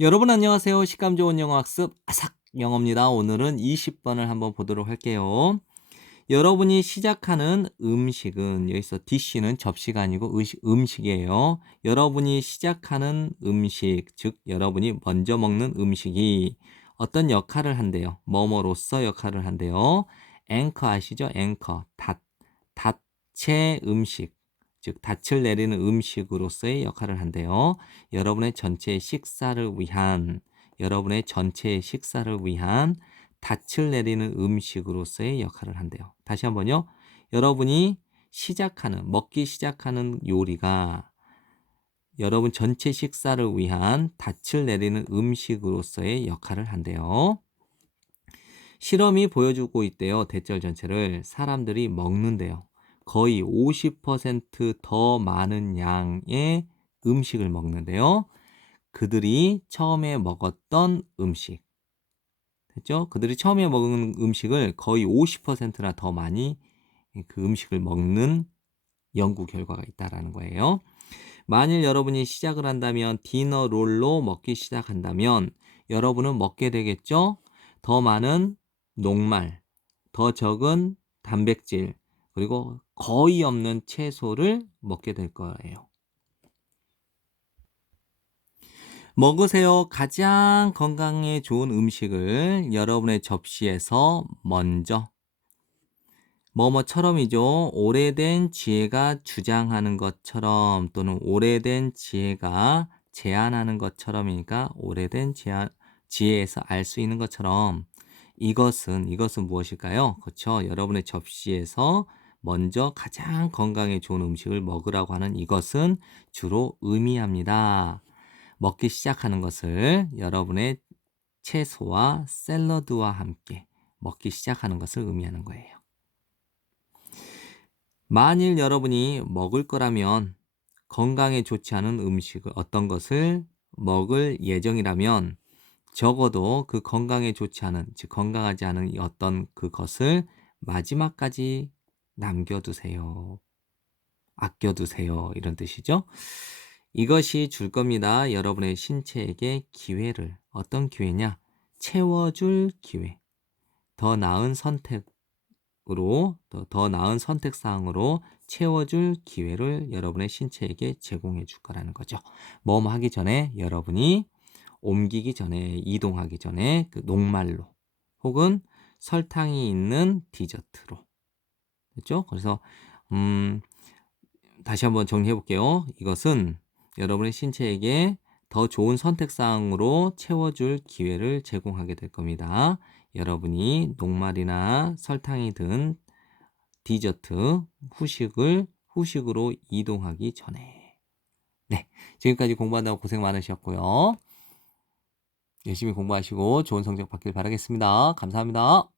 여러분 안녕하세요. 식감 좋은 영어 학습 아삭 영어입니다. 오늘은 20번을 한번 보도록 할게요. 여러분이 시작하는 음식은 여기서 dish는 접시가 아니고 음식이에요. 여러분이 시작하는 음식, 즉 여러분이 먼저 먹는 음식이 어떤 역할을 한대요. 뭐뭐로서 역할을 한대요. 앵커 아시죠? 앵커, 닷의 음식, 즉 닻을 내리는 음식으로서의 역할을 한대요. 여러분의 전체 식사를 위한, 여러분의 전체 식사를 위한 닻을 내리는 음식으로서의 역할을 한대요. 다시 한번요. 여러분이 먹기 시작하는 요리가 여러분 전체 식사를 위한 닻을 내리는 음식으로서의 역할을 한대요. 실험이 보여주고 있대요. 대절 전체를 사람들이 먹는데요. 거의 50% 더 많은 양의 음식을 먹는데요. 그들이 처음에 먹었던 음식, 됐죠? 그들이 처음에 먹은 음식을 거의 50%나 더 많이 그 음식을 먹는 연구 결과가 있다라는 거예요. 만일 여러분이 시작을 한다면 디너 롤로 먹기 시작한다면 여러분은 먹게 되겠죠? 더 많은 녹말, 더 적은 단백질, 그리고 거의 없는 채소를 먹게 될 거예요. 먹으세요. 가장 건강에 좋은 음식을 여러분의 접시에서 먼저 뭐뭐처럼이죠. 오래된 지혜가 주장하는 것처럼 또는 오래된 지혜가 제안하는 것처럼이니까 오래된 지혜에서 알 수 있는 것처럼 이것은 무엇일까요? 그렇죠. 여러분의 접시에서 먼저 가장 건강에 좋은 음식을 먹으라고 하는 이것은 주로 의미합니다. 먹기 시작하는 것을 여러분의 채소와 샐러드와 함께 먹기 시작하는 것을 의미하는 거예요. 만일 여러분이 먹을 거라면 건강에 좋지 않은 음식을 어떤 것을 먹을 예정이라면 적어도 그 건강에 좋지 않은, 즉 건강하지 않은 어떤 그것을 마지막까지 남겨두세요. 아껴두세요. 이런 뜻이죠. 이것이 줄 겁니다. 여러분의 신체에게 기회를. 어떤 기회냐? 채워줄 기회. 더 나은 더 나은 선택사항으로 채워줄 기회를 여러분의 신체에게 제공해 줄 거라는 거죠. 뭐뭐 하기 전에 여러분이 옮기기 전에 이동하기 전에 그 녹말로 혹은 설탕이 있는 디저트로. 그렇죠? 그래서 음, 다시 한번 정리해 볼게요. 이것은 여러분의 신체에게 더 좋은 선택사항으로 채워줄 기회를 제공하게 될 겁니다. 여러분이 녹말이나 설탕이 든 디저트, 후식으로 이동하기 전에. 네. 지금까지 공부한다고 고생 많으셨고요. 열심히 공부하시고 좋은 성적 받길 바라겠습니다. 감사합니다.